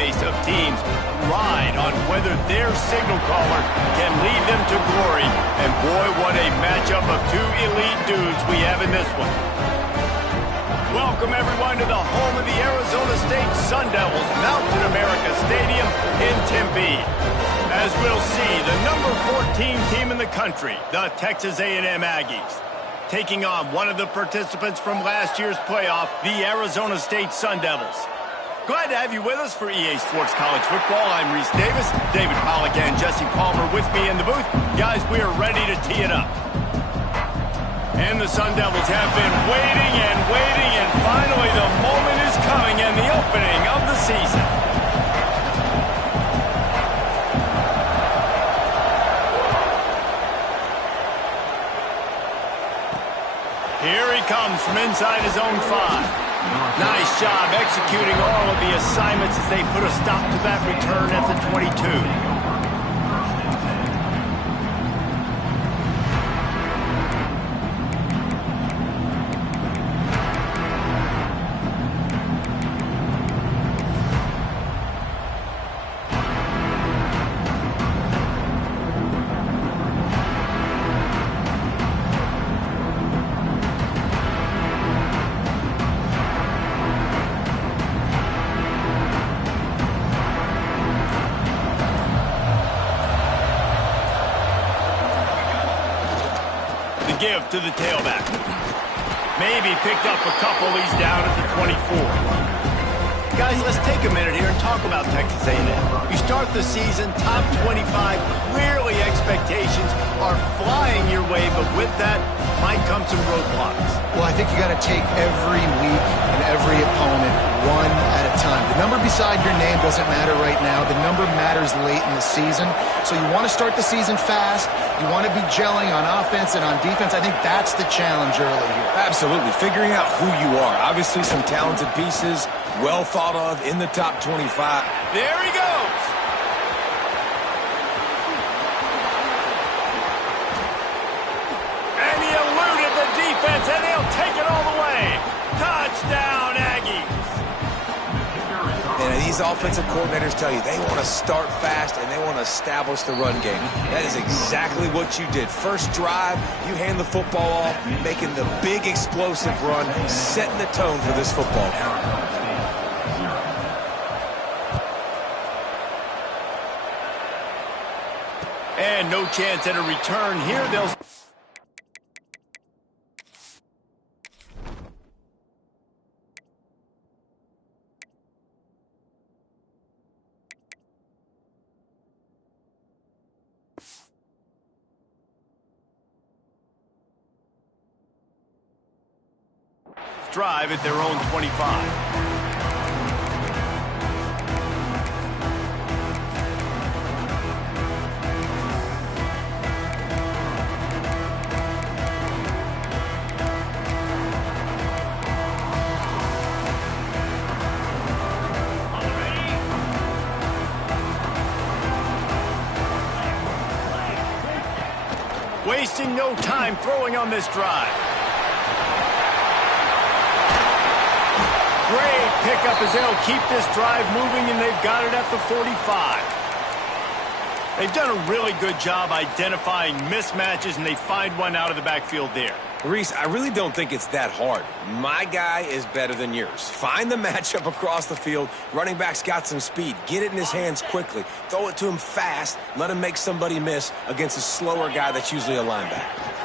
base of teams ride on whether their signal caller can lead them to glory. And boy, what a matchup of two elite dudes we have in this one. Welcome, everyone, to the home of the Arizona State Sun Devils, Mountain America Stadium in Tempe. As we'll see, the number 14 team in the country, the Texas A&M Aggies, taking on one of the participants from last year's playoff, the Arizona State Sun Devils. Glad to have you with us for EA Sports College Football. I'm Reese Davis, David Pollack and Jesse Palmer with me in the booth. Guys, we are ready to tee it up. And the Sun Devils have been waiting, and finally the moment is coming and the opening of the season. Here he comes from inside his own 5. Nice job executing all of the assignments as they put a stop to that return at the 22. Give to the tailback. Maybe picked up a couple. He's down at the 24. Guys, let's take a minute here and talk about Texas A&M. You start the season top 25. Clearly expectations are flying your way, but with that might come some roadblocks. Well, I think you got to take every week and every opponent one at a time. The number beside your name doesn't matter right now. The number matters late in the season. So you want to start the season fast. You want to be gelling on offense and on defense. I think that's the challenge early here. Absolutely. Figuring out who you are. Obviously some talented pieces, well thought of in the top 25. There he goes. And he eluded the defense, and they'll take it all the way. Touchdown, Aggies. And these offensive coordinators tell you they want to start fast and they want to establish the run game. That is exactly what you did. First drive, you hand the football off, making the big explosive run, setting the tone for this football. And no chance at a return here. They'll... drive at their own 25. Wasting no time throwing on this drive. Great pickup as they'll keep this drive moving, and they've got it at the 45. They've done a really good job identifying mismatches, and they find one out of the backfield there. Reese, I really don't think it's that hard. My guy is better than yours. Find the matchup across the field. Running back's got some speed. Get it in his hands quickly. Throw it to him fast. Let him make somebody miss against a slower guy that's usually a linebacker.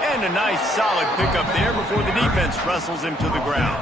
And a nice solid pickup there before the defense wrestles him to the ground.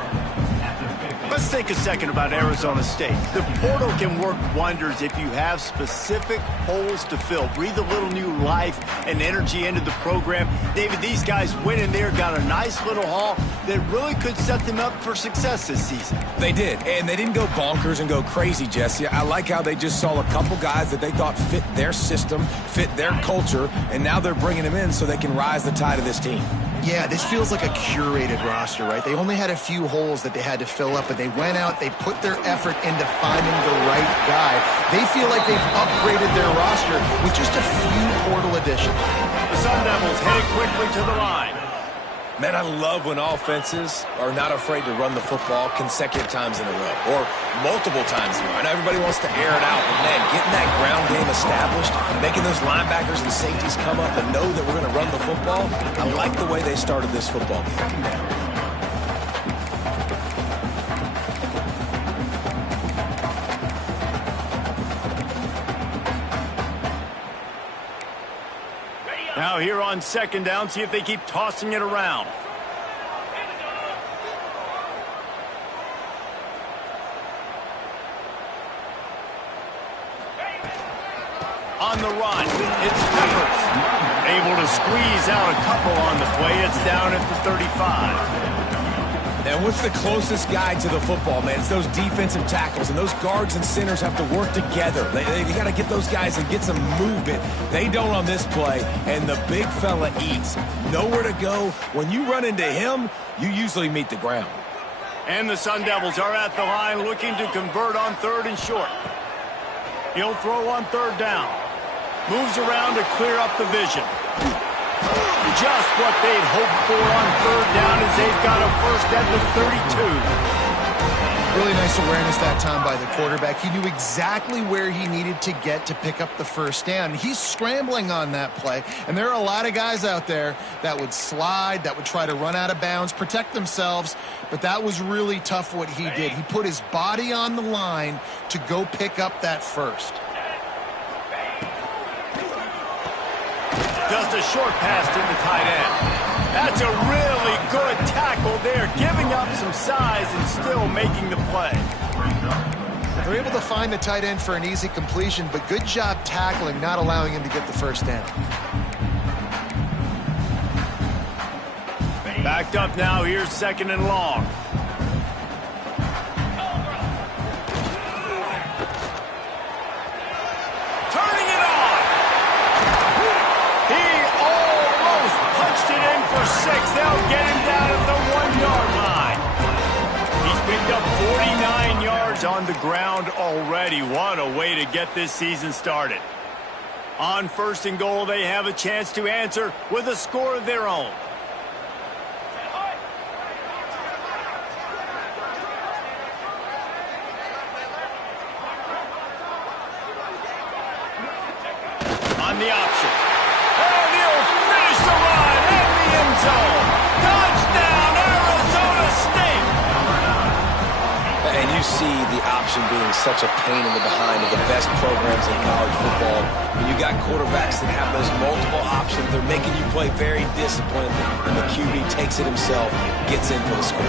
Let's think a second about Arizona State. The portal can work wonders if you have specific holes to fill. Breathe a little new life and energy into the program. David, these guys went in there, got a nice little haul that really could set them up for success this season. They did, and they didn't go bonkers and go crazy, Jesse. I like how they just saw a couple guys that they thought fit their system, fit their culture, and now they're bringing them in so they can rise the tide of this team. Yeah, this feels like a curated roster, right? They only had a few holes that they had to fill up, but they went out, they put their effort into finding the right guy. They feel like they've upgraded their roster with just a few portal additions. The Sun Devils headed quickly to the line. Man, I love when offenses are not afraid to run the football consecutive times in a row or multiple times in a row. I know everybody wants to air it out, but, man, getting that ground game established, making those linebackers and safeties come up and know that we're going to run the football, I like the way they started this football game. Now here on second down, see if they keep tossing it around. On the run, it's Peppers. Able to squeeze out a couple on the play. It's down at the 35. And what's the closest guy to the football, man? It's those defensive tackles, and those guards and centers have to work together. They got to get those guys and get some movement. They don't on this play, and the big fella eats. Nowhere to go. When you run into him, you usually meet the ground. And the Sun Devils are at the line looking to convert on third and short. He'll throw on third down. Moves around to clear up the vision. Just what they'd hoped for on third down as they've got a first at the 32. Really nice awareness that time by the quarterback. He knew exactly where he needed to get to pick up the first down. He's scrambling on that play, and there are a lot of guys out there that would slide, that would try to run out of bounds, protect themselves, but that was really tough what he did. He put his body on the line to go pick up that first. Just a short pass to the tight end. That's a really good tackle there, giving up some size and still making the play. They're able to find the tight end for an easy completion, but good job tackling, not allowing him to get the first down. Backed up now, here's second and long. Turning it on! He almost punched it in for 6. They'll get him down at the 1-yard line. He's picked up 49 yards on the ground already. What a way to get this season started. On first and goal, they have a chance to answer with a score of their own. On the option. And he'll finish the run in the end zone. Touchdown, Arizona State. And you see the option being such a pain in the behind of the best programs in college football. When you got quarterbacks that have those multiple options, they're making you play very disciplined, and the QB takes it himself, gets in for the score.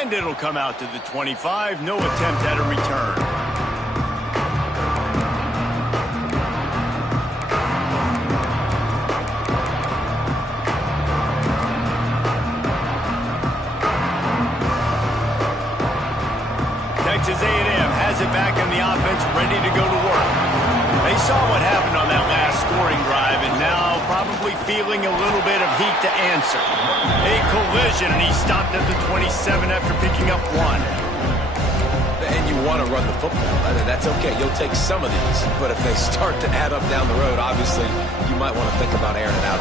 And it'll come out to the 25. No attempt at a return. Texas A&M has it back in the offense, ready to go to work. They saw what happened on that last scoring drive, and now probably feeling a little bit of heat to answer. A collision, and he stopped at the 27 after picking up 1. And you want to run the football. That's okay. You'll take some of these. But if they start to add up down the road, obviously, you might want to think about airing it out.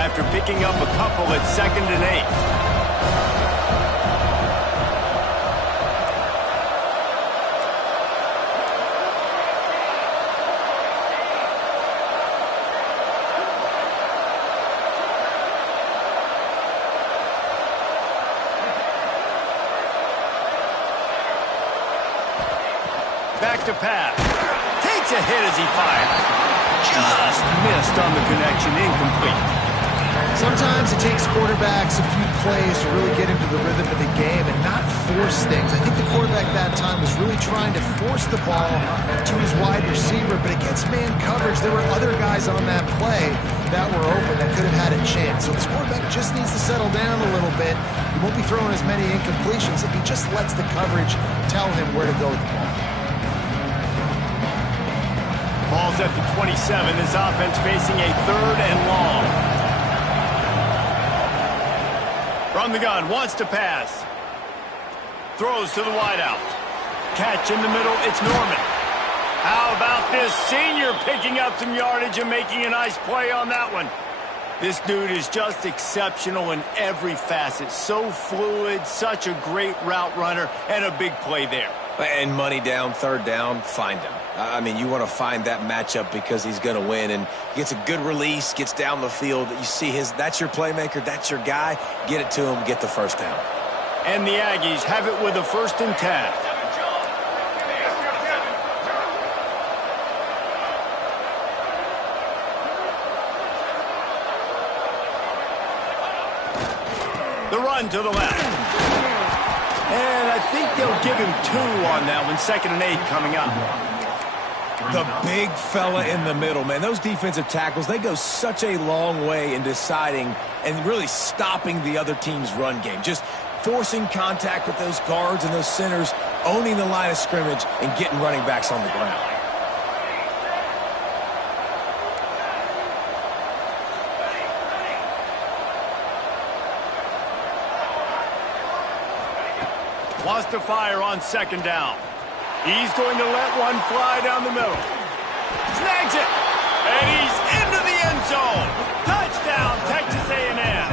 After picking up a couple at 2nd and 8. Back to pass. Takes a hit as he fires. Just missed on the connection, incomplete. Sometimes it takes quarterbacks a few plays to really get into the rhythm of the game and not force things. I think the quarterback that time was really trying to force the ball to his wide receiver, but against man coverage, there were other guys on that play that were open that could have had a chance. So this quarterback just needs to settle down a little bit. He won't be throwing as many incompletions if he just lets the coverage tell him where to go with the ball. Ball's at the 27. This offense facing a 3rd and long. From the gun, wants to pass. Throws to the wideout. Catch in the middle, it's Norman. How about this senior picking up some yardage and making a nice play on that one? This dude is just exceptional in every facet. So fluid, such a great route runner, and a big play there. And money down, third down, find him. I mean, you want to find that matchup because he's going to win, and gets a good release, gets down the field. You see that's your playmaker, that's your guy. Get it to him, get the first down. And the Aggies have it with a 1st and 10. The run to the left. And I think they'll give him 2 on that one. 2nd and 8 coming up. The big fella in the middle, man. Those defensive tackles, they go such a long way in deciding and really stopping the other team's run game. Just forcing contact with those guards and those centers, owning the line of scrimmage, and getting running backs on the ground. Wants to fire on 2nd down. He's going to let one fly down the middle. Snags it. And he's into the end zone. Touchdown, Texas A&M.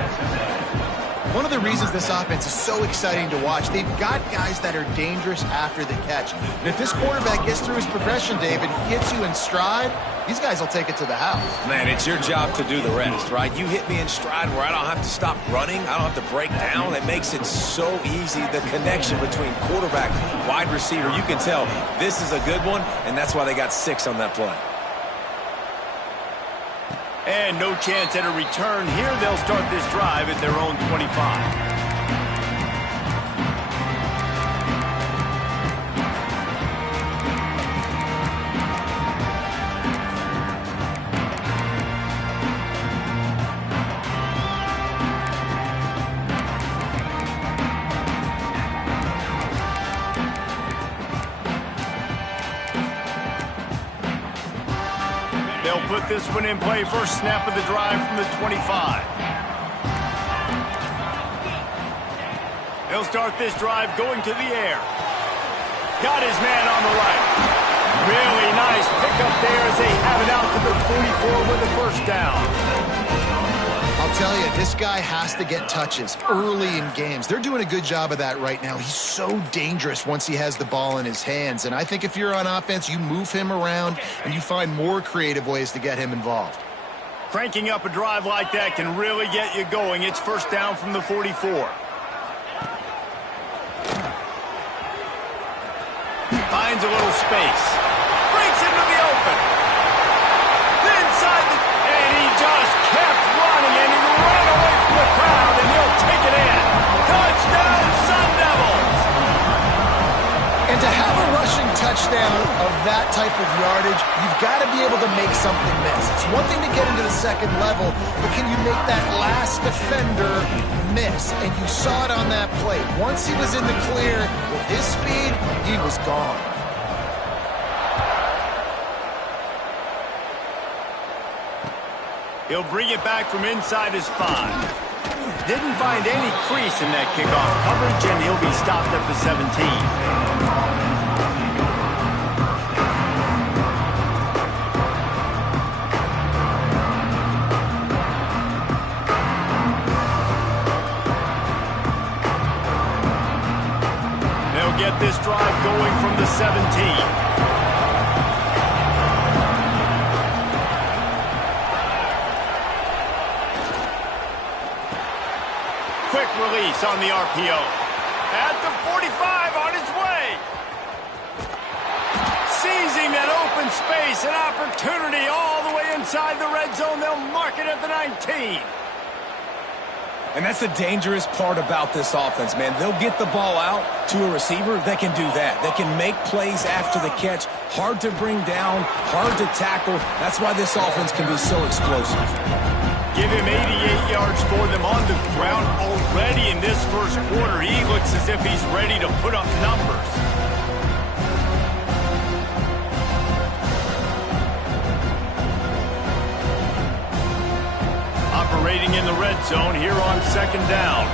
One of the reasons this offense is so exciting to watch, they've got guys that are dangerous after the catch. And if this quarterback gets through his progression, David, gets you in stride, these guys will take it to the house. Man, it's your job to do the rest, right? You hit me in stride where I don't have to stop running. I don't have to break down. It makes it so easy, the connection between quarterback, wide receiver. You can tell this is a good one, and that's why they got 6 on that play. And no chance at a return here. They'll start this drive at their own 25. They'll put this one in play. First snap of the drive from the 25. They'll start this drive going to the air. Got his man on the right. Really nice pickup there as they have it out to the 44 with a first down. I'll tell you, this guy has to get touches early in games. They're doing a good job of that right now. He's so dangerous once he has the ball in his hands. And I think if you're on offense, you move him around and you find more creative ways to get him involved. Cranking up a drive like that can really get you going. It's first down from the 44. Finds a little space. Breaks into the open. Inside the... And he just kept running, and he ran away from the crowd, and he'll take it in. Touchdown, Sun Devils! And to have a rushing touchdown of that type of yardage, you've got to be able to make something miss. It's one thing to get into the second level, but can you make that last defender miss? And you saw it on that play. Once he was in the clear, with his speed, he was gone. He'll bring it back from inside his 5. Didn't find any crease in that kickoff coverage, and he'll be stopped at the 17. They'll get this drive going from the 17. Quick release on the RPO. At the 45, on his way. Seizing that open space, an opportunity all the way inside the red zone. They'll mark it at the 19. And that's the dangerous part about this offense, man. They'll get the ball out to a receiver that can do that. They can make plays after the catch. Hard to bring down, hard to tackle. That's why this offense can be so explosive. Give him 88 yards for them on the ground already in this first quarter. He looks as if he's ready to put up numbers. Operating in the red zone here on second down.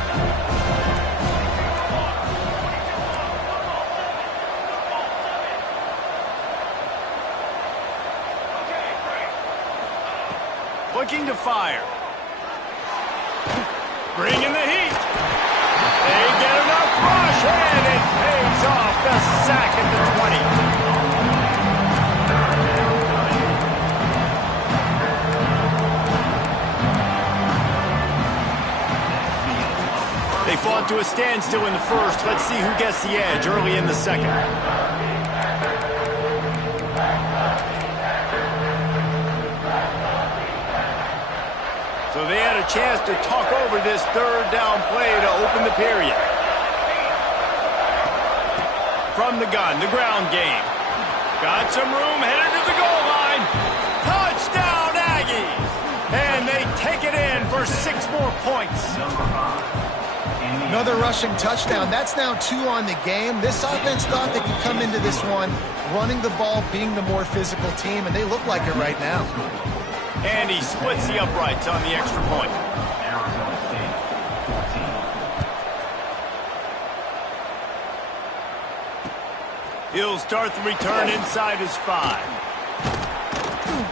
looking to fire. Bringing the heat. They get enough rush, and it pays off. The sack at the 20. They fought to a standstill in the first. Let's see who gets the edge early in the second. So they had a chance to talk over this third down play to open the period. From the gun, the ground game. Got some room, headed to the goal line. Touchdown, Aggies! And they take it in for 6 more points. Another rushing touchdown. That's now 2 on the game. This offense thought they could come into this one running the ball, being the more physical team, and they look like it right now. And he splits the uprights on the extra point. He'll start the return inside his 5.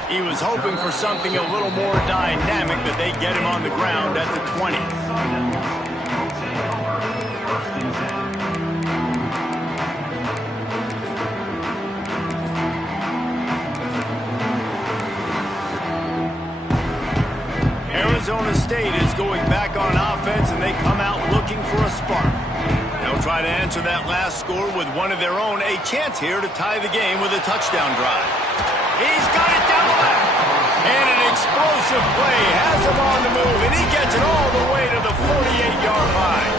He was hoping for something a little more dynamic, but they get him on the ground at the 20. Arizona State is going back on offense, and they come out looking for a spark. They'll try to answer that last score with one of their own. A chance here to tie the game with a touchdown drive. He's got it down the left. And an explosive play has him on the move, and he gets it all the way to the 48-yard line.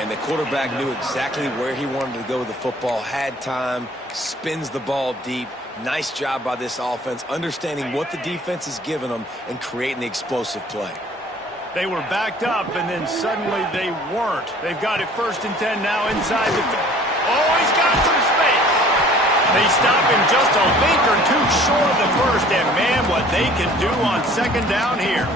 And the quarterback knew exactly where he wanted to go with the football, had time, spins the ball deep. Nice job by this offense, understanding what the defense is giving them and creating the explosive play. They were backed up, and then suddenly they weren't. They've got it 1st and 10 now inside the... Oh, he's got some space. They stop him just a link or 2 short of the first, and man, what they can do on 2nd down here.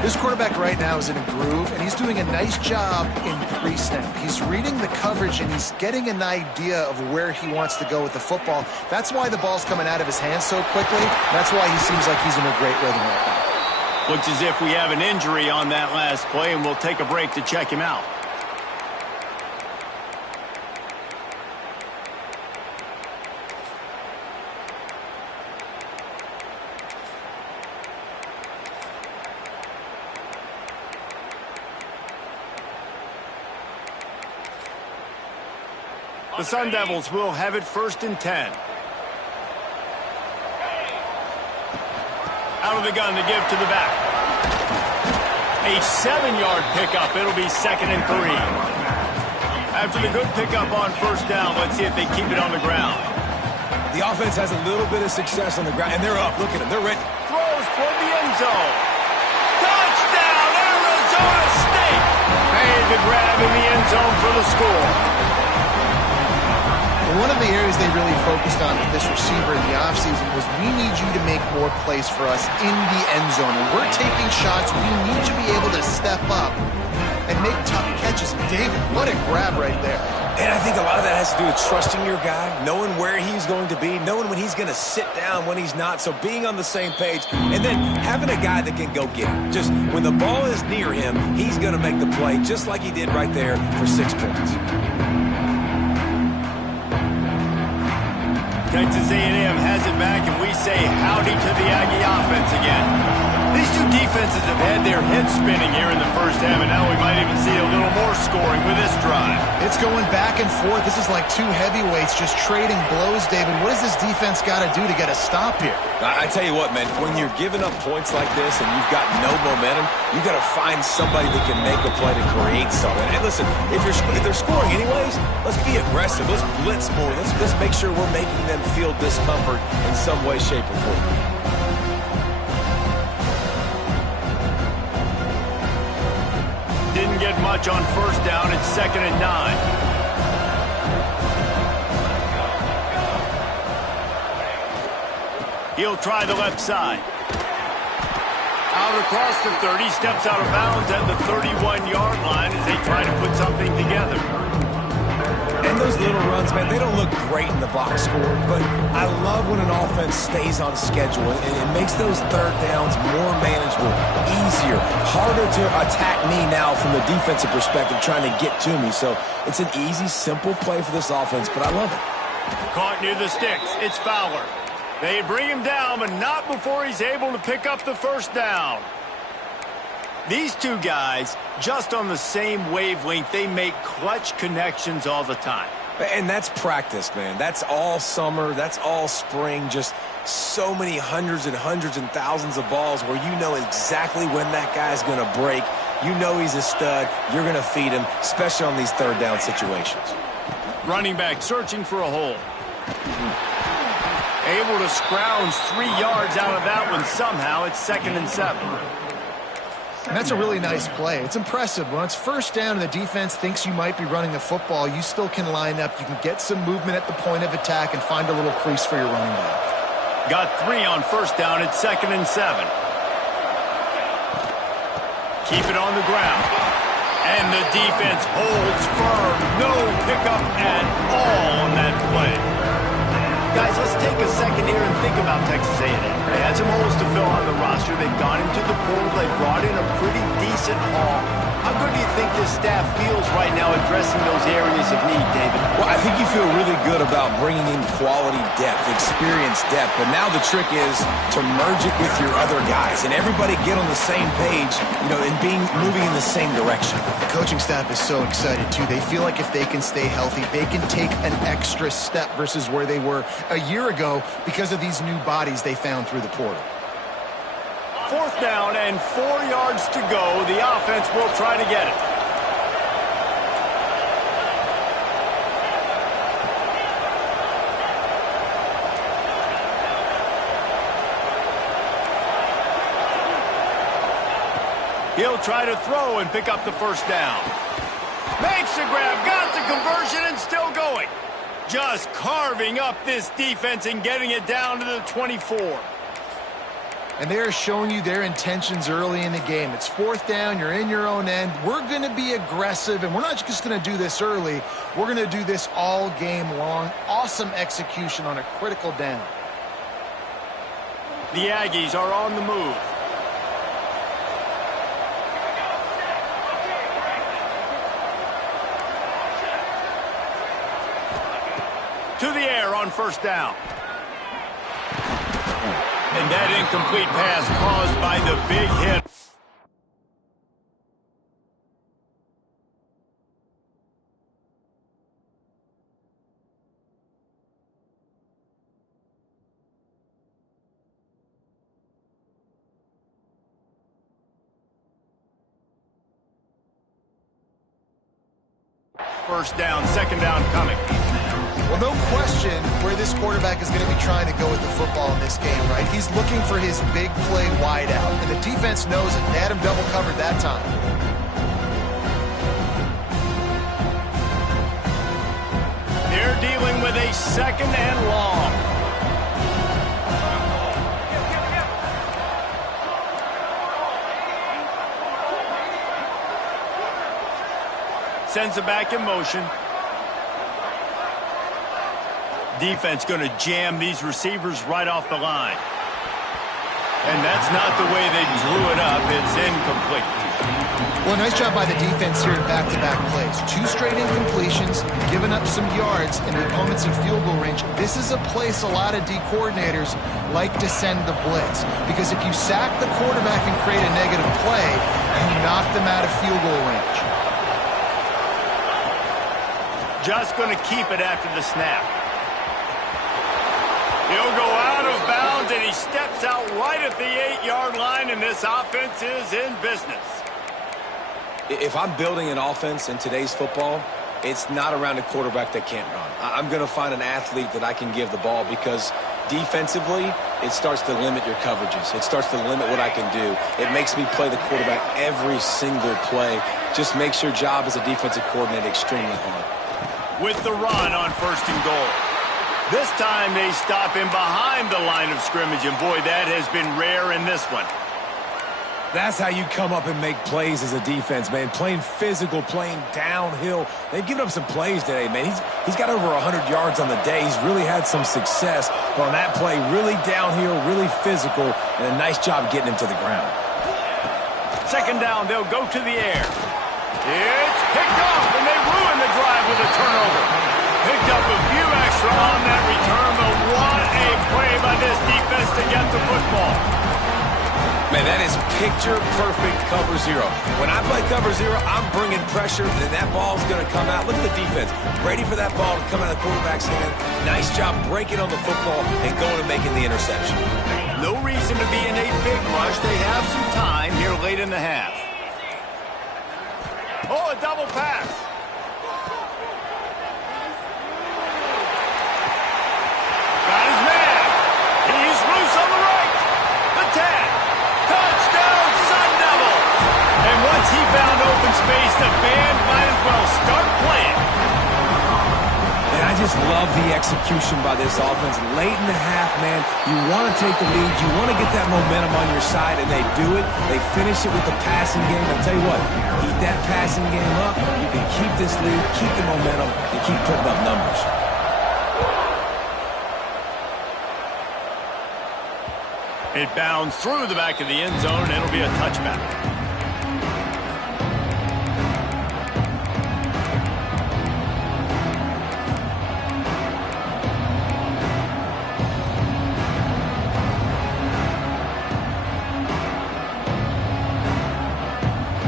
This quarterback right now is in a groove, and he's doing a nice job in pre-snap. He's reading the coverage, and he's getting an idea of where he wants to go with the football. That's why the ball's coming out of his hands so quickly. That's why he seems like he's in a great rhythm right now. Looks as if we have an injury on that last play, and we'll take a break to check him out. The Sun Devils will have it 1st and 10. Out of the gun to give to the back. A 7-yard pickup. It'll be 2nd and 3. After the good pickup on 1st down, let's see if they keep it on the ground. The offense has a little bit of success on the ground, and they're up. Look at them. They're ready. Throws toward the end zone. Touchdown, Arizona State! Made the grab in the end zone for the score. One of the areas they really focused on with this receiver in the offseason was, we need you to make more plays for us in the end zone. When we're taking shots, we need you to be able to step up and make tough catches. David, what a grab right there. And I think a lot of that has to do with trusting your guy, knowing where he's going to be, knowing when he's going to sit down, when he's not. So being on the same page, and then having a guy that can go get it. Just when the ball is near him, he's going to make the play, just like he did right there for 6 points. Texas A&M has it back, and we say howdy to the Aggie offense again. These two defenses have had their heads spinning here in the first half, and now we might even see a little more scoring with this drive. It's going back and forth. This is like 2 heavyweights just trading blows, David. What does this defense got to do to get a stop here? I tell you what, man, when you're giving up points like this and you've got no momentum, you got to find somebody that can make a play to create something. And listen, if they're scoring anyways, let's be aggressive. Let's blitz more. Let's make sure we're making them feel discomfort in some way, shape, or form. Didn't get much on 1st down. It's 2nd and 9. He'll try the left side. Out across the 30, steps out of bounds at the 31-yard line as they try to put something together. And those little runs downs, man, they don't look great in the box score, but I love when an offense stays on schedule. It makes those third downs more manageable, easier, harder to attack me now from the defensive perspective trying to get to me. So it's an easy, simple play for this offense, but I love it. Caught near the sticks. It's Fowler. They bring him down, but not before he's able to pick up the first down. These two guys, just on the same wavelength, they make clutch connections all the time. And that's practice, man. That's all summer. That's all spring. Just so many hundreds and thousands of balls where you know exactly when that guy's going to break. You know he's a stud. You're going to feed him, especially on these third down situations. Running back searching for a hole. Able to scrounge 3 yards out of that one somehow. It's 2nd and 7. And that's a really nice play. It's impressive. When it's first down and the defense thinks you might be running the football, you still can line up. You can get some movement at the point of attack and find a little crease for your running back. Got 3 on first down. It's 2nd and 7. Keep it on the ground. And the defense holds firm. No pickup at all on that play. Guys, let's take a second here and think about Texas A&M. They had some holes to fill on the roster. They've gone into the portal. They brought in a pretty decent haul. How good do you think this staff feels right now addressing those areas of need, David? Well, I think you feel really good about bringing in quality depth, experience depth. But now the trick is to merge it with your other guys and everybody get on the same page, and moving in the same direction. The coaching staff is so excited, too. They feel like if they can stay healthy, they can take an extra step versus where they were a year ago because of these new bodies they found through the portal. 4th down and 4 yards to go. The offense will try to get it. He'll try to throw and pick up the first down. Makes the grab, got the conversion, and still going. Just carving up this defense and getting it down to the 24. And they're showing you their intentions early in the game. It's 4th down. You're in your own end. We're going to be aggressive, and we're not just going to do this early. We're going to do this all game long. Awesome execution on a critical down. The Aggies are on the move. To the air on first down. And that incomplete pass caused by the big hit. First down, 2nd down coming. Well, no question where this quarterback is going to be trying to go with the football in this game, right? He's looking for his big play wide out, and the defense knows it. They had him double covered that time. They're dealing with a 2nd and long. Sends it back in motion. Defense going to jam these receivers right off the line. And that's not the way they drew it up. It's incomplete. Well, nice job by the defense here in back-to-back plays. 2 straight incompletions, giving up some yards, and the opponent's in field goal range. This is a place a lot of D coordinators like to send the blitz. Because if you sack the quarterback and create a negative play, you knock them out of field goal range. Just going to keep it after the snap. He'll go out of bounds, and he steps out right at the 8-yard line, and this offense is in business. If I'm building an offense in today's football, it's not around a quarterback that can't run. I'm going to find an athlete that I can give the ball because defensively, it starts to limit your coverages. It starts to limit what I can do. It makes me play the quarterback every single play. Just makes your job as a defensive coordinator extremely hard. With the run on 1st and goal. This time they stop him behind the line of scrimmage, and boy, that has been rare in this one. That's how you come up and make plays as a defense, man. Playing physical, playing downhill. They've given up some plays today, man. He's got over 100 yards on the day. He's really had some success. But on that play, really downhill, really physical, and a nice job getting him to the ground. Second down, they'll go to the air. It's picked off, and they ruin the drive with a turnover. Picked up a few extra on that return, but what a play by this defense to get the football. Man, that is picture-perfect cover zero. When I play cover zero, I'm bringing pressure, and that ball's going to come out. Look at the defense. Ready for that ball to come out of the quarterback's hand. Nice job breaking on the football and going and making the interception. No reason to be in a big rush. They have some time here late in the half. Oh, a double pass. Got his man. He's loose on the right. The 10. Touchdown, Sun Devils! And once he found open space, the band might as well start playing. And I just love the execution by this offense. Late in the half, man, you want to take the lead. You want to get that momentum on your side, and they do it. They finish it with the passing game. I'll tell you what, keep that passing game up. You can keep this lead, keep the momentum, and keep putting up numbers. It bounds through the back of the end zone, and it'll be a touchback.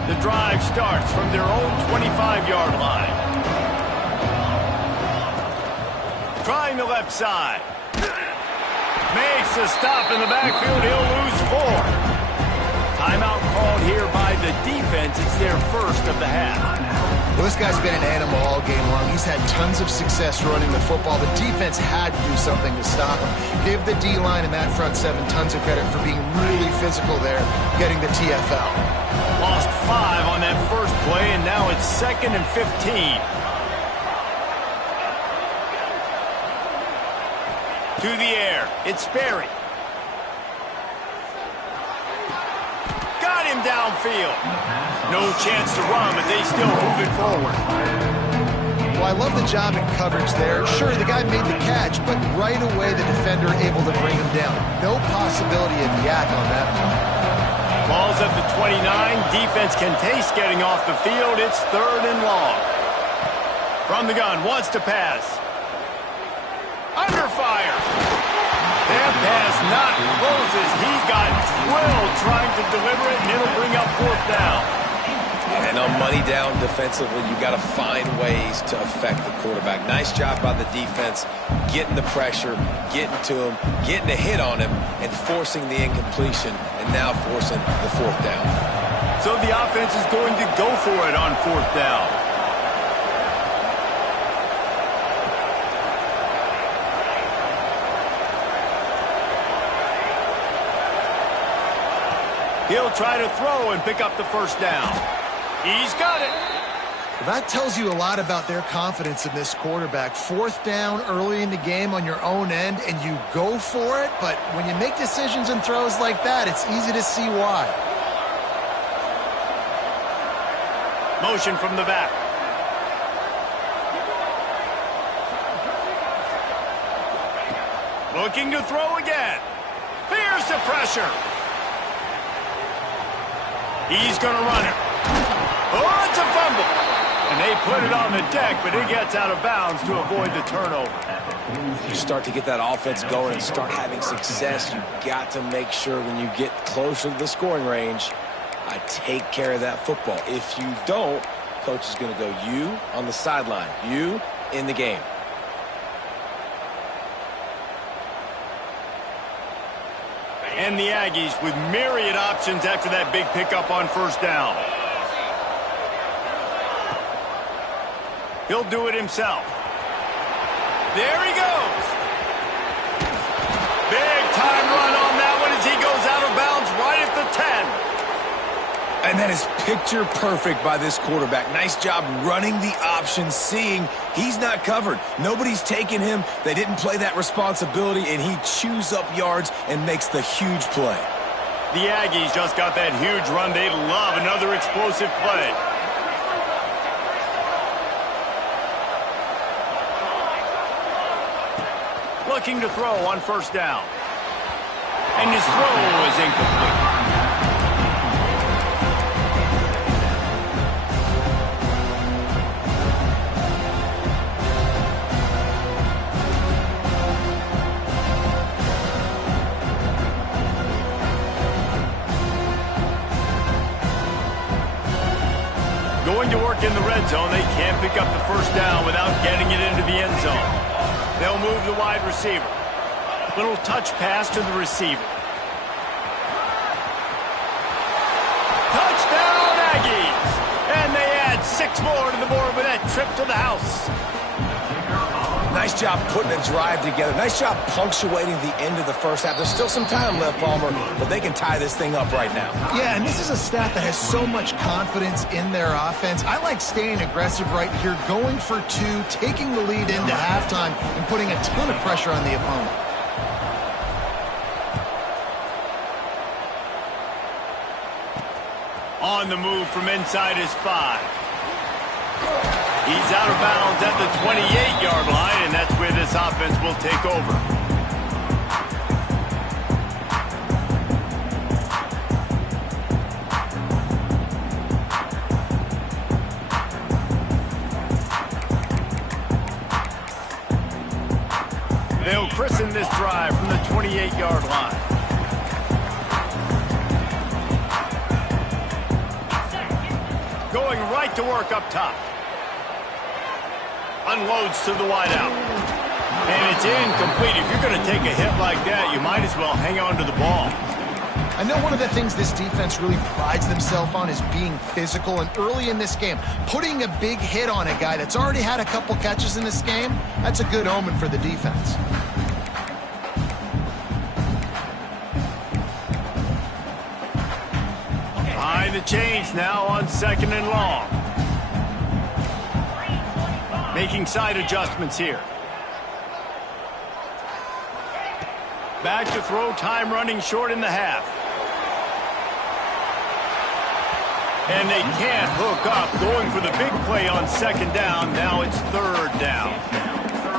The drive starts from their own 25-yard line. Trying the left side. Makes a stop in the backfield. He'll lose 4. Timeout called here by the defense. It's their first of the half. Well, this guy's been an animal all game long. He's had tons of success running the football. The defense had to do something to stop him. Give the D-line and that front 7 tons of credit for being really physical there, getting the TFL. Lost 5 on that first play, and now it's 2nd and 15. To the air. It's Sperry. Got him downfield. No chance to run, but they still move it forward. Well, I love the job in coverage there. Sure, the guy made the catch, but right away the defender able to bring him down. No possibility of yak on that one. Ball's at the 29. Defense can taste getting off the field. It's 3rd and long. From the gun, wants to pass. Under fire. That pass not closes. He's got Will trying to deliver it, and it'll bring up 4th down. And on money down defensively, you got to find ways to affect the quarterback. Nice job by the defense, getting the pressure, getting to him, getting a hit on him, and forcing the incompletion, and now forcing the 4th down. So the offense is going to go for it on 4th down. He'll try to throw and pick up the 1st down. He's got it. Well, that tells you a lot about their confidence in this quarterback. 4th down early in the game on your own end, and you go for it. But when you make decisions and throws like that, it's easy to see why. Motion from the back. Looking to throw again. Here's the pressure. He's going to run it. Oh, it's a fumble. And they put it on the deck, but it gets out of bounds to avoid the turnover. You start to get that offense going and start having success. You've got to make sure when you get closer to the scoring range, I take care of that football. If you don't, coach is going to go you on the sideline, you in the game. And the Aggies with myriad options after that big pickup on 1st down. He'll do it himself. There he goes. Big time run on that one as he goes out of bounds right at the 10. And that is picture perfect by this quarterback. Nice job running the option, seeing he's not covered. Nobody's taking him. They didn't play that responsibility, and he chews up yards and makes the huge play. The Aggies just got that huge run. They love another explosive play. Looking to throw on first down. And his throw is incomplete. Going to work in the red zone, they can't pick up the first down without getting it into the end zone. They'll move the wide receiver. Little touch pass to the receiver. Touchdown, Aggies! And they add 6 more to the board with that trip to the house. Nice job putting a drive together. Nice job punctuating the end of the first half. There's still some time left, Palmer, but they can tie this thing up right now. Yeah, and this is a staff that has so much confidence in their offense. I like staying aggressive right here, going for 2, taking the lead into halftime, and putting a ton of pressure on the opponent. On the move from inside his 5. He's out of bounds at the 28-yard line, and that's where this offense will take over. They'll christen this drive from the 28-yard line. Going right to work up top. Unloads to the wideout. And it's incomplete. If you're going to take a hit like that, you might as well hang on to the ball. I know one of the things this defense really prides themselves on is being physical, and early in this game, putting a big hit on a guy that's already had a couple catches in this game, that's a good omen for the defense. Behind the chains now on 2nd and long. Making side adjustments here. Back to throw, time running short in the half. And they can't hook up, going for the big play on 2nd down. Now it's 3rd down.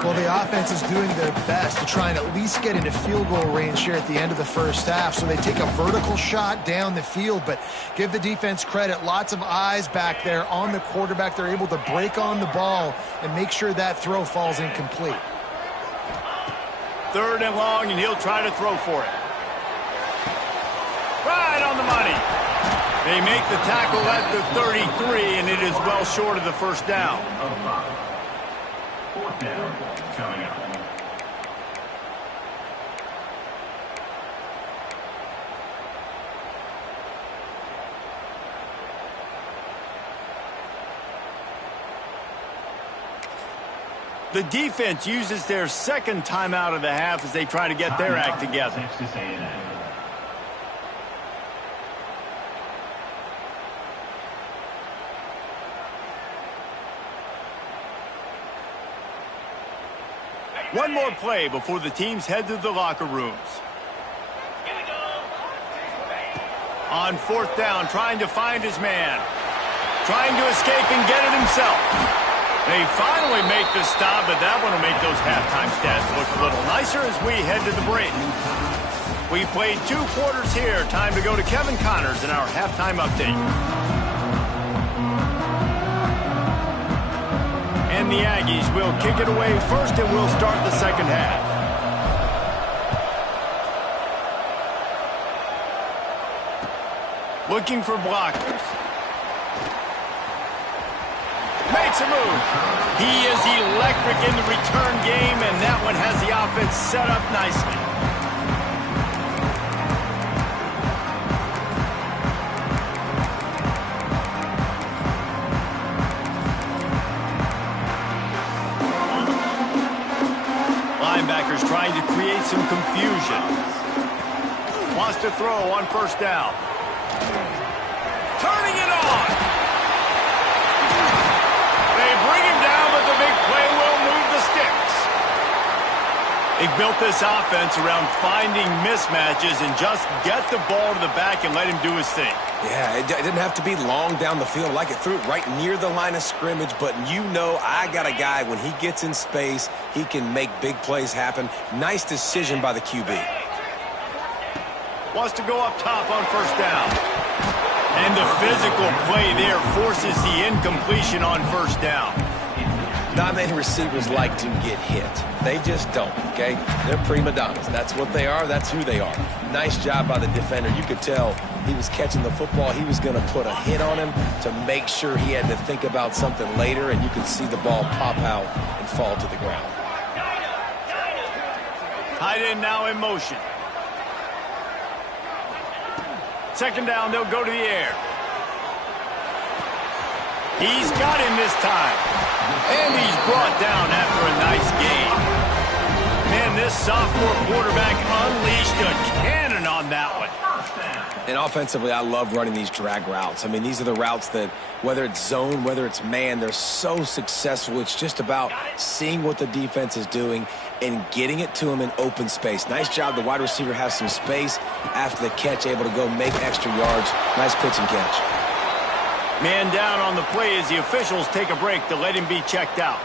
Well, the offense is doing their best to try and at least get into field goal range here at the end of the first half. So they take a vertical shot down the field, but give the defense credit. Lots of eyes back there on the quarterback. They're able to break on the ball and make sure that throw falls incomplete. 3rd and long, and he'll try to throw for it. Right on the money. They make the tackle at the 33, and it is well short of the first down. 4th down coming up. The defense uses their 2nd timeout of the half as they try to get their act together. Texas A&M. One more play before the teams head to the locker rooms. On 4th down, trying to find his man. Trying to escape and get it himself. They finally make the stop, but that one will make those halftime stats look a little nicer as we head to the break. We played 2 quarters here. Time to go to Kevin Connors in our halftime update. And the Aggies will kick it away first, and we'll start the 2nd half. Looking for blockers. Makes a move. He is electric in the return game, and that one has the offense set up nicely. Linebackers trying to create some confusion. Wants to throw on 1st down. Turning it on. They bring him down, but the big play will move the sticks. They've built this offense around finding mismatches and just get the ball to the back and let him do his thing. Yeah, it didn't have to be long down the field. Like it threw it right near the line of scrimmage, but you know I got a guy, when he gets in space, he can make big plays happen. Nice decision by the QB. Wants to go up top on first down. And the physical play there forces the incompletion on first down. Not many receivers like to get hit. They just don't, okay? They're prima donnas. That's what they are. That's who they are. Nice job by the defender. You could tell he was catching the football. He was going to put a hit on him to make sure he had to think about something later, and you could see the ball pop out and fall to the ground. Tight end now in motion. Second down, they'll go to the air. He's got him this time. And he's brought down after a nice game. Man, this sophomore quarterback unleashed a cannon on that one. And offensively, I love running these drag routes. I mean, these are the routes that, whether it's zone, whether it's man, they're so successful. It's just about seeing what the defense is doing and getting it to them in open space. Nice job. The wide receiver has some space after the catch, able to go make extra yards. Nice pitch and catch. Man down on the play as the officials take a break to let him be checked out.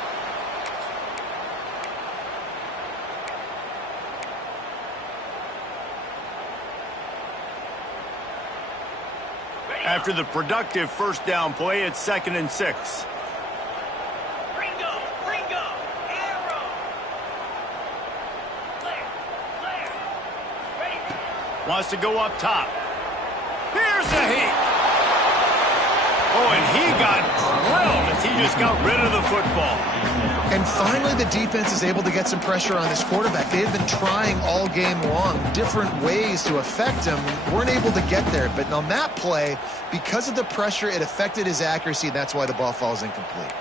After the productive first down play, it's 2nd and 6. Wants to go up top. Here's the heat. Oh, and he got drilled as he just got rid of the football. And finally, the defense is able to get some pressure on this quarterback. They have been trying all game long different ways to affect him. Weren't able to get there. But on that play, because of the pressure, it affected his accuracy. That's why the ball falls incomplete.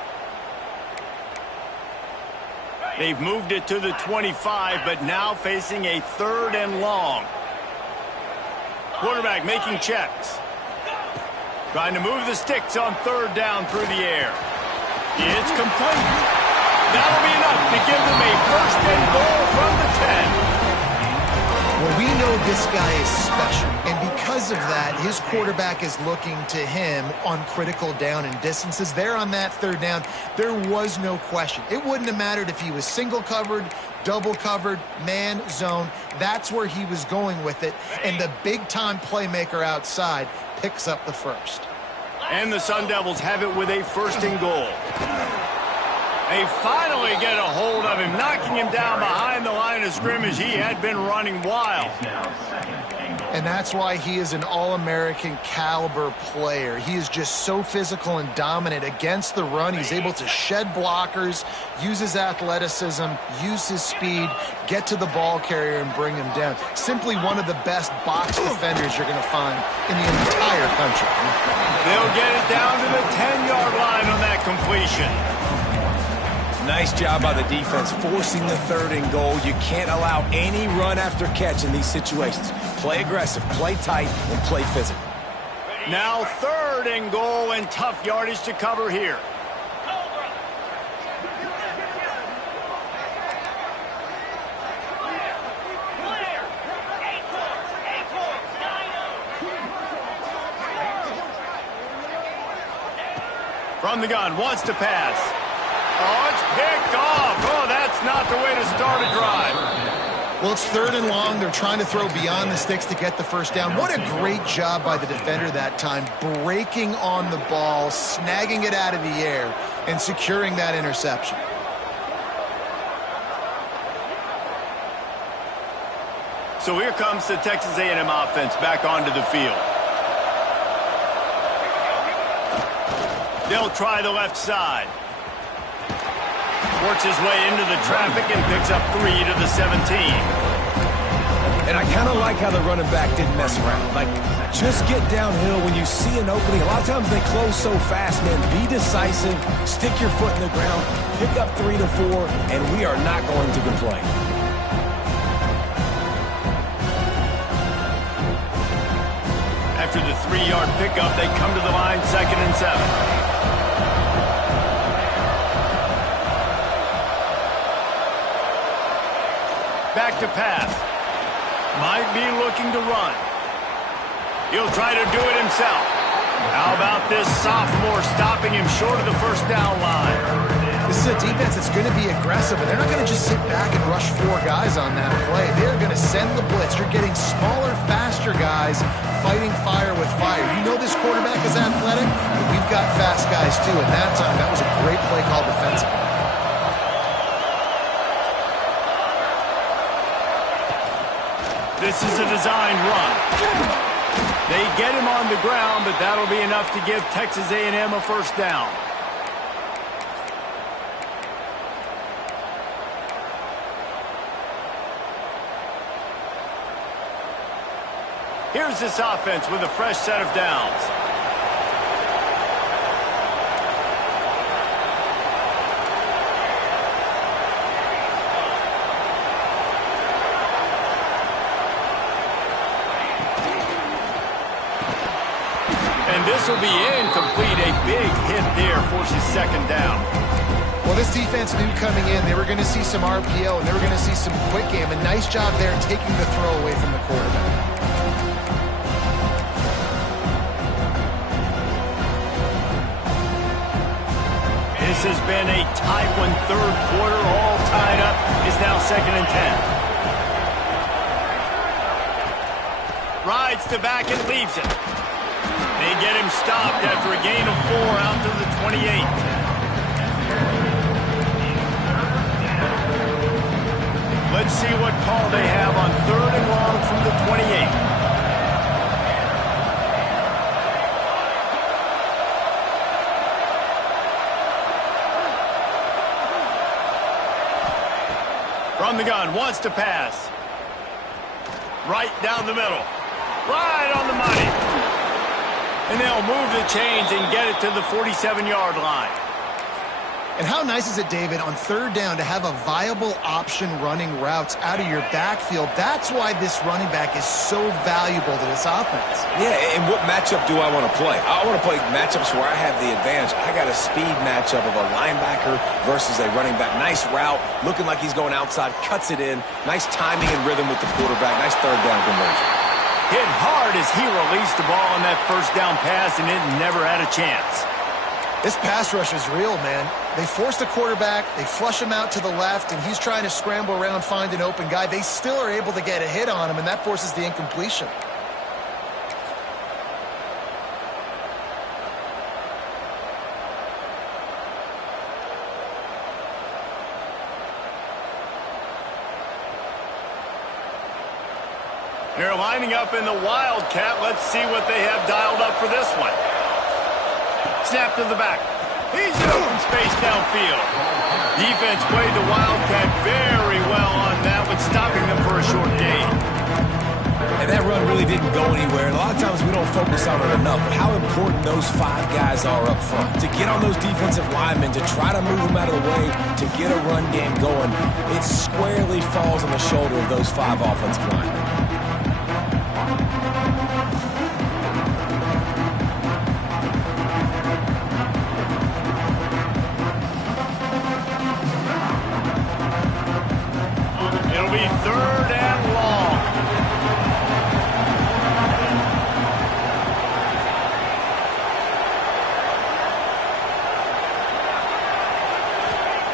They've moved it to the 25, but now facing a 3rd and long. Quarterback making checks. Trying to move the sticks on 3rd down through the air. It's complete. That'll be enough to give them a 1st and goal from the 10. Well, we know this guy is special, and because of that, his quarterback is looking to him on critical down and distances. There on that 3rd down, there was no question. It wouldn't have mattered if he was single covered, double covered, man, zone. That's where he was going with it, and the big-time playmaker outside picks up the 1st. And the Sun Devils have it with a 1st and goal. They finally get a hold of him, knocking him down behind the line of scrimmage. He had been running wild. And that's why he is an All-American caliber player. He is just so physical and dominant against the run. He's able to shed blockers, use his athleticism, use his speed, get to the ball carrier and bring him down. Simply one of the best box defenders you're going to find in the entire country. They'll get it down to the 10-yard line on that completion. Nice job by the defense forcing the 3rd and goal. You can't allow any run after catch in these situations. Play aggressive, play tight, and play physical. Now 3rd and goal and tough yardage to cover here. From the gun, wants to pass. Oh, it's picked off. Oh, that's not the way to start a drive. Well, it's 3rd and long. They're trying to throw beyond the sticks to get the 1st down. What a great job by the defender that time, breaking on the ball, snagging it out of the air, and securing that interception. So here comes the Texas A&M offense back onto the field. They'll try the left side. Works his way into the traffic and picks up 3 to the 17. And I kind of like how the running back didn't mess around. Like, just get downhill when you see an opening. A lot of times they close so fast, man. Be decisive, stick your foot in the ground, pick up 3 to 4, and we are not going to complain. After the 3-yard pickup, they come to the line, 2nd and 7. Back to pass. Might be looking to run. He'll try to do it himself. How about this sophomore stopping him short of the first down line? This is a defense that's going to be aggressive, and they're not going to just sit back and rush 4 guys on that play. They're going to send the blitz. You're getting smaller, faster guys fighting fire with fire. You know this quarterback is athletic, but we've got fast guys too, and that time that was a great play call defensively. This is a designed run. They get him on the ground, but that'll be enough to give Texas A&M a first down. Here's this offense with a fresh set of downs. And this will be incomplete. A big hit there forces second down. Well, this defense knew coming in they were going to see some RPO and they were going to see some quick game. A nice job there taking the throw away from the quarterback. This has been a tight one. Third quarter, all tied up. Is now 2nd and 10. Rides to back and leaves it. They get him stopped after a gain of 4 out to the 28. Let's see what call they have on 3rd and long from the 28. From the gun, wants to pass. Right down the middle. Right on the money. And they'll move the chains and get it to the 47-yard line. And how nice is it, David, on 3rd down to have a viable option running routes out of your backfield? That's why this running back is so valuable to this offense. Yeah, and what matchup do I want to play? I want to play matchups where I have the advantage. I got a speed matchup of a linebacker versus a running back. Nice route, looking like he's going outside, cuts it in. Nice timing and rhythm with the quarterback. Nice 3rd down conversion. Hit hard as he released the ball on that first down pass, and it never had a chance. This pass rush is real, man. They force the quarterback, they flush him out to the left, and he's trying to scramble around, find an open guy. They still are able to get a hit on him, and that forces the incompletion. They're lining up in the Wildcat. Let's see what they have dialed up for this one. Snap to the back. He's in open space downfield. Defense played the Wildcat very well on that one, stopping them for a short gain. And that run really didn't go anywhere. And a lot of times we don't focus on it enough, but how important those 5 guys are up front. To get on those defensive linemen, to try to move them out of the way, to get a run game going, it squarely falls on the shoulder of those 5 offensive linemen. It'll be 3rd and long.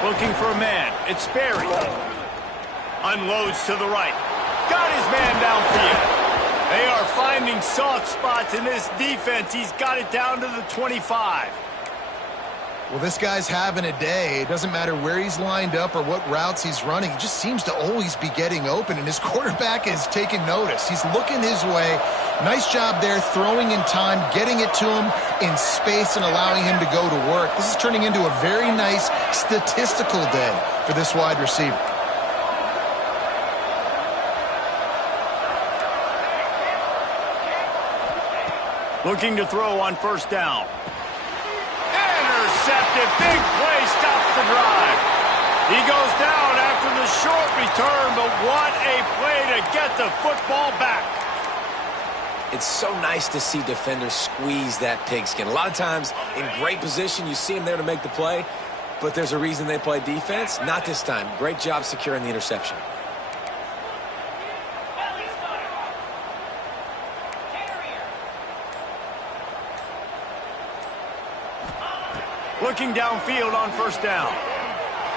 Looking for a man. It's Sperry. Unloads to the right. Got his man downfield. They are finding soft spots in this defense. He's got it down to the 25. Well, this guy's having a day. It doesn't matter where he's lined up or what routes he's running. He just seems to always be getting open, and his quarterback is taking notice. He's looking his way. Nice job there, throwing in time, getting it to him in space and allowing him to go to work. This is turning into a very nice statistical day for this wide receiver. Looking to throw on 1st down. Intercepted. Big play stops the drive. He goes down after the short return, but what a play to get the football back. It's so nice to see defenders squeeze that pigskin. A lot of times in great position, you see them there to make the play, but there's a reason they play defense. Not this time. Great job securing the interception. Looking downfield on first down.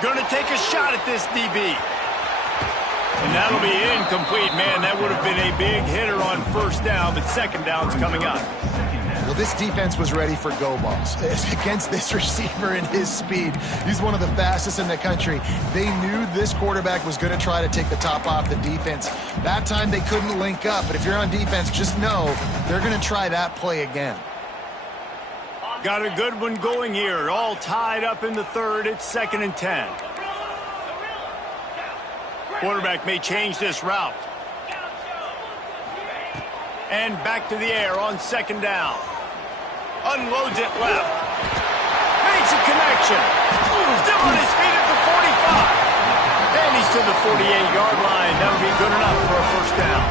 Gonna take a shot at this DB. And that'll be incomplete. Man, that would have been a big hitter on first down, but second down's coming up. Well, this defense was ready for go balls against this receiver and his speed. He's one of the fastest in the country. They knew this quarterback was going to try to take the top off the defense. That time they couldn't link up, but if you're on defense, just know they're going to try that play again. Got a good one going here. All tied up in the third. It's 2nd and 10. Quarterback may change this route. And back to the air on second down. Unloads it left. Makes a connection. Still on his feet at the 45. And he's to the 48-yard line. That'll be good enough for a first down.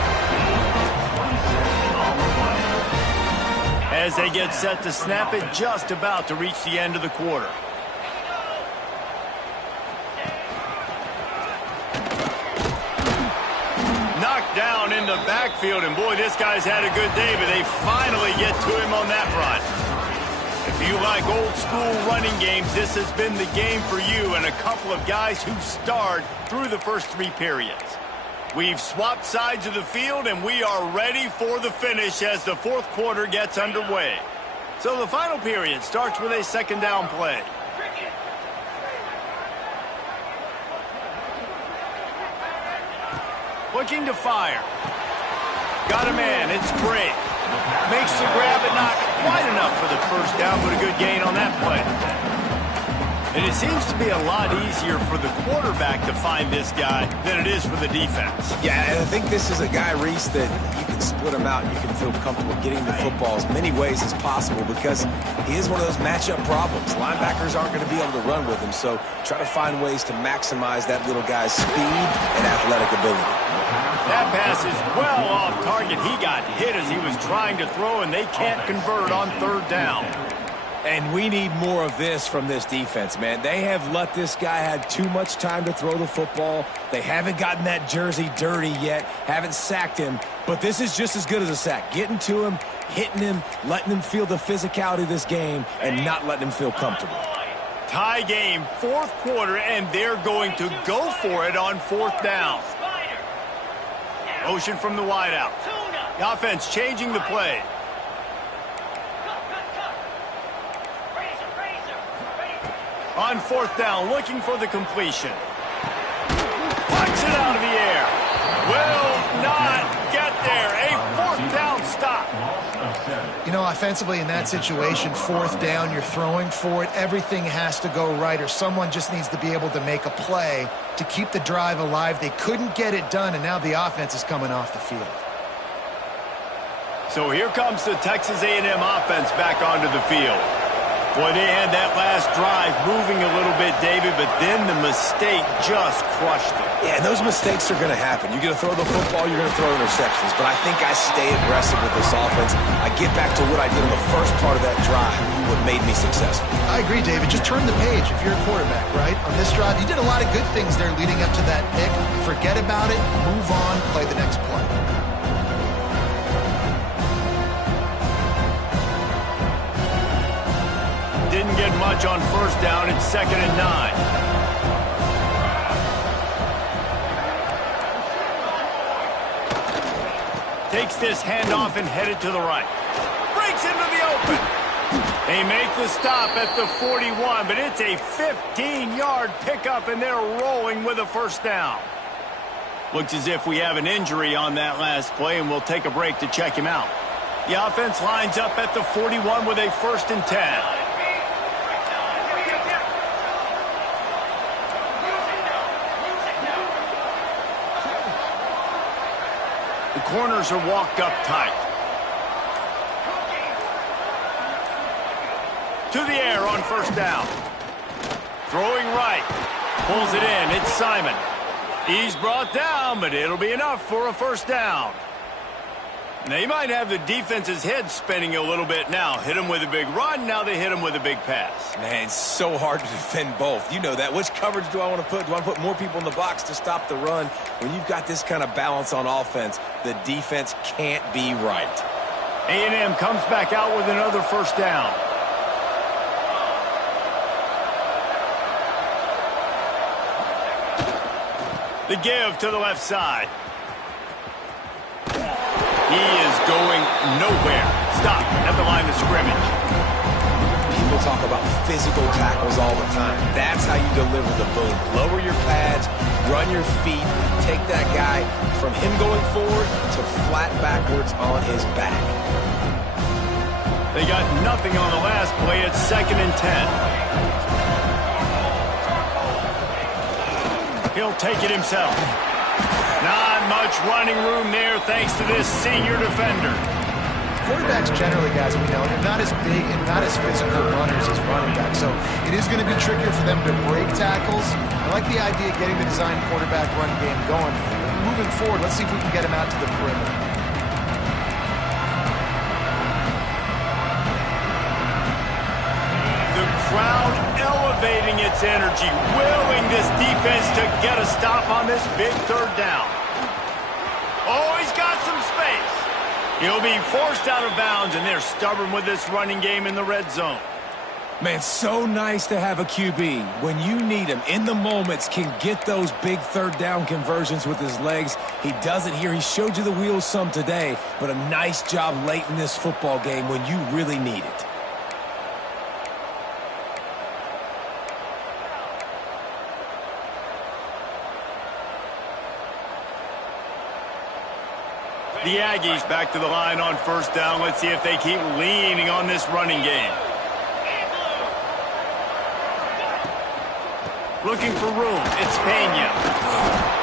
As they get set to snap it, just about to reach the end of the quarter. Knocked down in the backfield, and boy, this guy's had a good day, but they finally get to him on that run. If you like old school running games, this has been the game for you and a couple of guys who starred through the first 3 periods. We've swapped sides of the field, and we are ready for the finish as the fourth quarter gets underway. So the final period starts with a second down play. Looking to fire. Got a man. It's great. Makes the grab, but not quite enough for the first down, but a good gain on that play. And it seems to be a lot easier for the quarterback to find this guy than it is for the defense. Yeah, and I think this is a guy, Reese, that you can split him out. You can feel comfortable getting the football as many ways as possible because he is one of those matchup problems. Linebackers aren't going to be able to run with him, so try to find ways to maximize that little guy's speed and athletic ability. That pass is well off target. He got hit as he was trying to throw, and they can't convert on third down. And we need more of this from this defense, man. They have let this guy have too much time to throw the football. They haven't gotten that jersey dirty yet, haven't sacked him. But this is just as good as a sack. Getting to him, hitting him, letting him feel the physicality of this game, and not letting him feel comfortable. Tie game, fourth quarter, and they're going to go for it on fourth down. Motion from the wideout. The offense changing the play. On fourth down, looking for the completion. Pucks it out of the air. Will not get there. A fourth down stop. You know, offensively in that situation, fourth down, you're throwing for it. Everything has to go right, or someone just needs to be able to make a play to keep the drive alive. They couldn't get it done, and now the offense is coming off the field. So here comes the Texas A&M offense back onto the field. Boy, they had that last drive moving a little bit, David, but then the mistake just crushed them. Yeah, and those mistakes are going to happen. You're going to throw the football, you're going to throw interceptions. But I think I stay aggressive with this offense. I get back to what I did in the first part of that drive, what made me successful. I agree, David. Just turn the page if you're a quarterback, right? On this drive, you did a lot of good things there leading up to that pick. Forget about it, move on, play the next play. Didn't get much on first down. It's 2nd and 9. Takes this handoff and headed to the right. Breaks into the open. They make the stop at the 41, but it's a 15-yard pickup, and they're rolling with a first down. Looks as if we have an injury on that last play, and we'll take a break to check him out. The offense lines up at the 41 with a 1st and 10. The corners are walked up tight. To the air on first down. Throwing right. Pulls it in. It's Simon. He's brought down, but it'll be enough for a first down. They might have the defense's head spinning a little bit now. Hit him with a big run. Now they hit him with a big pass. Man, it's so hard to defend both. You know that. Which coverage do I want to put? Do I want to put more people in the box to stop the run? When you've got this kind of balance on offense, the defense can't be right. A&M comes back out with another first down. The give to the left side. He is going nowhere. Stop at the line of scrimmage. People talk about physical tackles all the time. That's how you deliver the boom. Lower your pads, run your feet, take that guy from him going forward to flat backwards on his back. They got nothing on the last play. It's 2nd and 10. He'll take it himself. Not much running room there thanks to this senior defender. Quarterbacks generally, guys, we know, they're not as big and not as physical runners as running backs, so it is going to be trickier for them to break tackles. I like the idea of getting the design quarterback run game going. Moving forward, let's see if we can get him out to the perimeter. The crowd elevating its energy, willing this defense to get a stop on this big 3rd down. Oh, he's got some space. He'll be forced out of bounds, and they're stubborn with this running game in the red zone. Man, so nice to have a QB. When you need him, in the moments, can get those big 3rd down conversions with his legs. He does it here. He showed you the wheels some today, but a nice job late in this football game when you really need it. The Aggies back to the line on 1st down. Let's see if they keep leaning on this running game. Looking for room. It's Pena.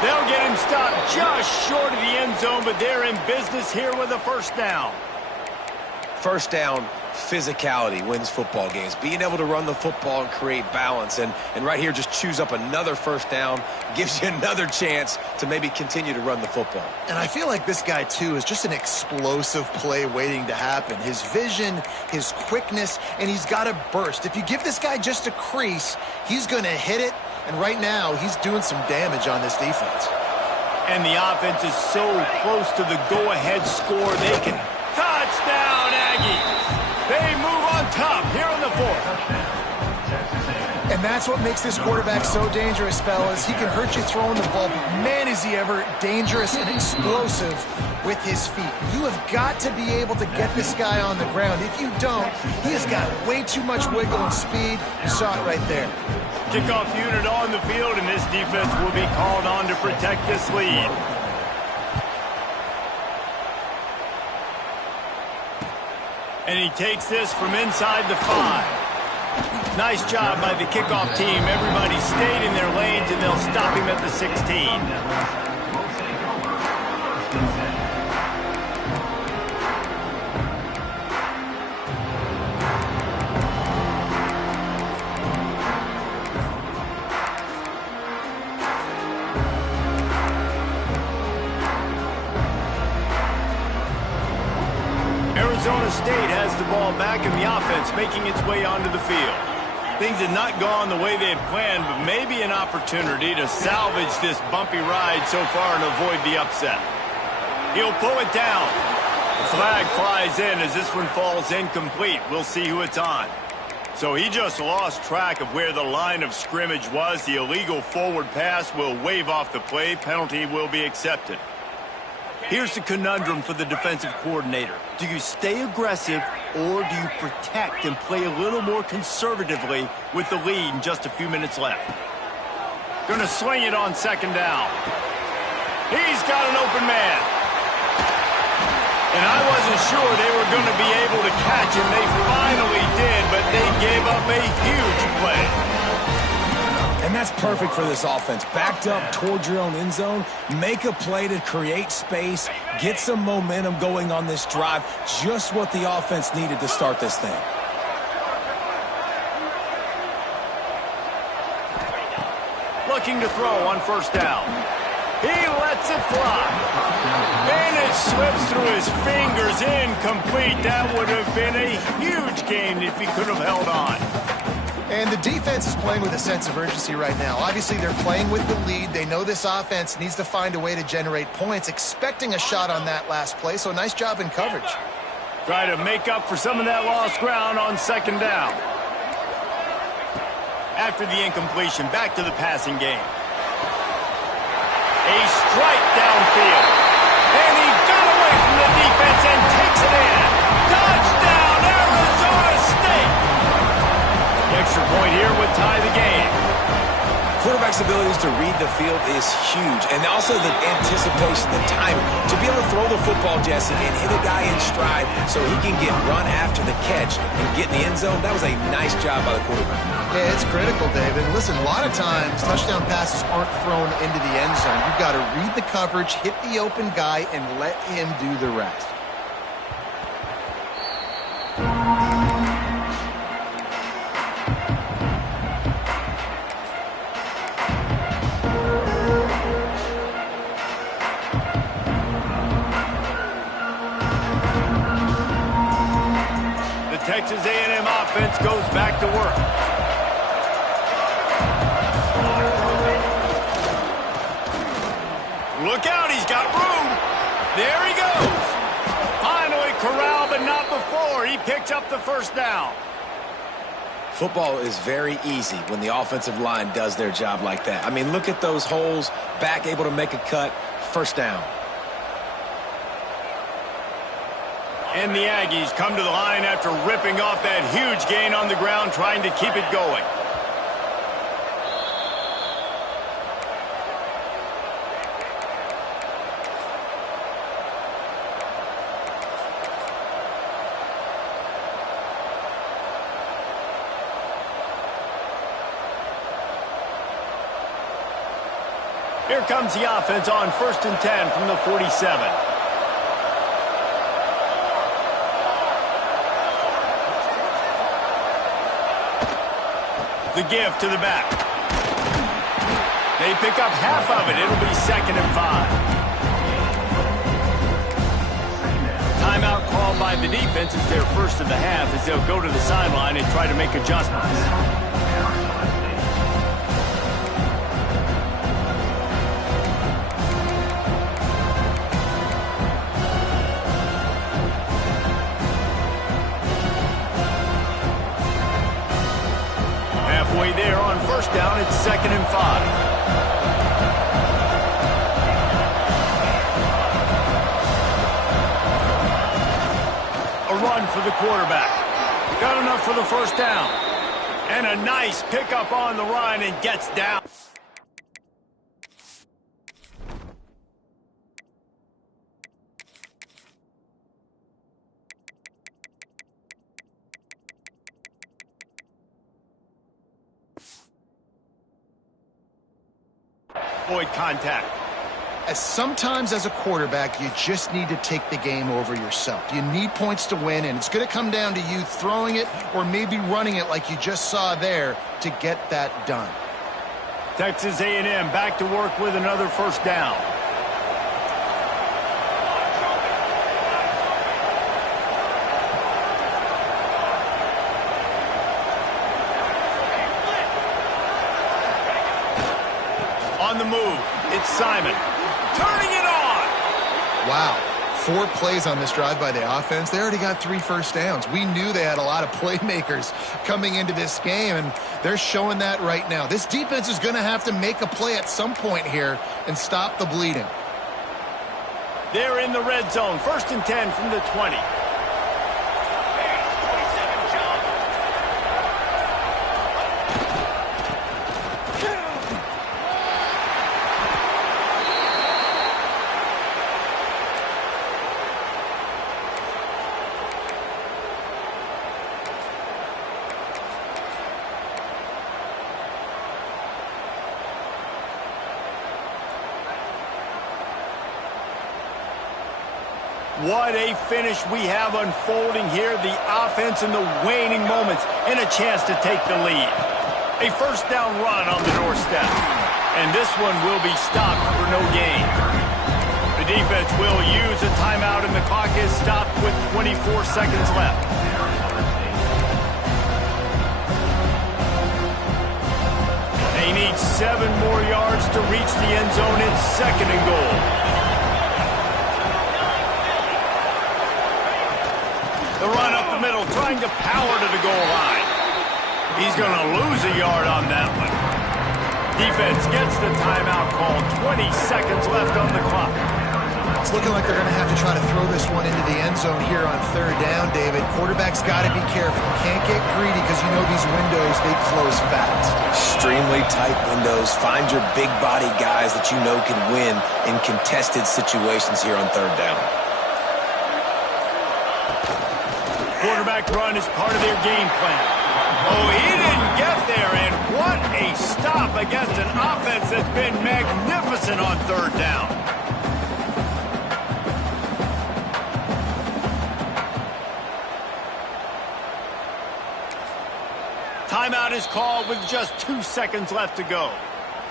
They'll get him stopped just short of the end zone, but they're in business here with a 1st down. 1st down, physicality wins football games. Being able to run the football and create balance. And right here, just choose up another 1st down. Gives you another chance to maybe continue to run the football. And I feel like this guy, too, is just an explosive play waiting to happen. His vision, his quickness, and he's got a burst. If you give this guy just a crease, he's going to hit it. And right now, he's doing some damage on this defense. And the offense is so close to the go-ahead score, they can... Touchdown, Aggies! They move on top here in the 4th. And that's what makes this quarterback so dangerous, fellas. He can hurt you throwing the ball, but man, is he ever dangerous and explosive with his feet. You have got to be able to get this guy on the ground. If you don't, he has got way too much wiggle and speed. You saw it right there. Kickoff unit on the field, and this defense will be called on to protect this lead. And he takes this from inside the 5. Nice job by the kickoff team. Everybody stayed in their lanes, and they'll stop him at the 16. Arizona State has the ball back in the offense, making its way onto the field. Things had not gone the way they had planned, but maybe an opportunity to salvage this bumpy ride so far and avoid the upset. He'll pull it down. The flag flies in as this one falls incomplete. We'll see who it's on. So he just lost track of where the line of scrimmage was. The illegal forward pass will wave off the play. Penalty will be accepted. Here's the conundrum for the defensive coordinator. Do you stay aggressive or do you protect and play a little more conservatively with the lead and just a few minutes left? Gonna sling it on 2nd down. He's got an open man. And I wasn't sure they were going to be able to catch him. They finally did, but they gave up a huge play. And that's perfect for this offense. Backed up towards your own end zone, make a play to create space, get some momentum going on this drive. Just what the offense needed to start this thing. Looking to throw on 1st down. He lets it fly. And it slips through his fingers, incomplete. That would have been a huge gain if he could have held on. And the defense is playing with a sense of urgency right now. Obviously, they're playing with the lead. They know this offense needs to find a way to generate points, expecting a shot on that last play. So nice job in coverage. Try to make up for some of that lost ground on 2nd down. After the incompletion, back to the passing game. right downfield. And he got away from the defense and takes it in. Touchdown, Arizona State! The extra point here would tie the game. Quarterback's abilities to read the field is huge, and also the anticipation, the timing. To be able to throw the football, Jesse, and hit a guy in stride so he can get run after the catch and get in the end zone, that was a nice job by the quarterback. Yeah, it's critical, David. Listen, a lot of times touchdown passes aren't thrown into the end zone. You've got to read the coverage, hit the open guy, and let him do the rest. Texas A&M offense goes back to work. Look out, he's got room. There he goes. Finally corralled, but not before. He picks up the first down. Football is very easy when the offensive line does their job like that. I mean, look at those holes. Back able to make a cut. First down. And the Aggies come to the line after ripping off that huge gain on the ground, trying to keep it going. Here comes the offense on 1st and 10 from the 47. The give to the back. They pick up half of it. It'll be 2nd and 5. Timeout called by the defense. It's their first of the half as they'll go to the sideline and try to make adjustments. Halfway there on 1st down, it's 2nd and 5. A run for the quarterback. Got enough for the 1st down. And a nice pickup on the run and gets down. Avoid contact. Sometimes as a quarterback, you just need to take the game over yourself. You need points to win, and it's going to come down to you throwing it or maybe running it like you just saw there to get that done. Texas A&M back to work with another 1st down. On the move, it's Simon. Turning it on! Wow. 4 plays on this drive by the offense. They already got 3 first downs. We knew they had a lot of playmakers coming into this game, and they're showing that right now. This defense is going to have to make a play at some point here and stop the bleeding. They're in the red zone. 1st and 10 from the 20. What a finish we have unfolding here. The offense in the waning moments and a chance to take the lead. A 1st down run on the doorstep. And this one will be stopped for no gain. The defense will use a timeout and the clock is stopped with 24 seconds left. They need 7 more yards to reach the end zone. It's 2nd and goal. The run up the middle, trying to power to the goal line. He's going to lose a yard on that one. Defense gets the timeout called. 20 seconds left on the clock. It's looking like they're going to have to try to throw this one into the end zone here on third down, David. Quarterback's got to be careful. Can't get greedy because you know these windows, they close fast. Extremely tight windows. Find your big body guys that you know can win in contested situations here on third down. Quarterback run is part of their game plan. Oh, he didn't get there, and what a stop against an offense that's been magnificent on third down. Timeout is called with just 2 seconds left to go.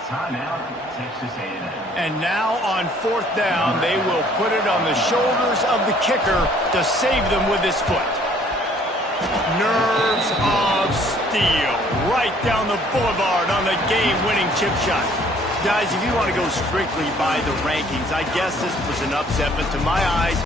Timeout, Texas A&M. And now on fourth down, they will put it on the shoulders of the kicker to save them with his foot. Nerves of steel right down the boulevard on the game-winning chip shot. Guys, if you want to go strictly by the rankings, I guess this was an upset, but to my eyes,